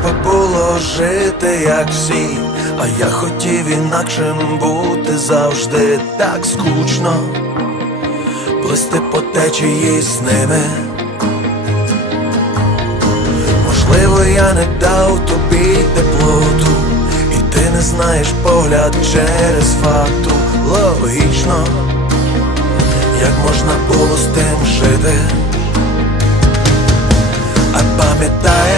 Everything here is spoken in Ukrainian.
треба було жити, як всі, а я хотів інакшим бути завжди так скучно, плисти по течії з ними. Можливо, я не дав тобі теплоту, і ти не знаєш погляд через факту. Логічно, як можна було з тим жити. А пам'ятаєш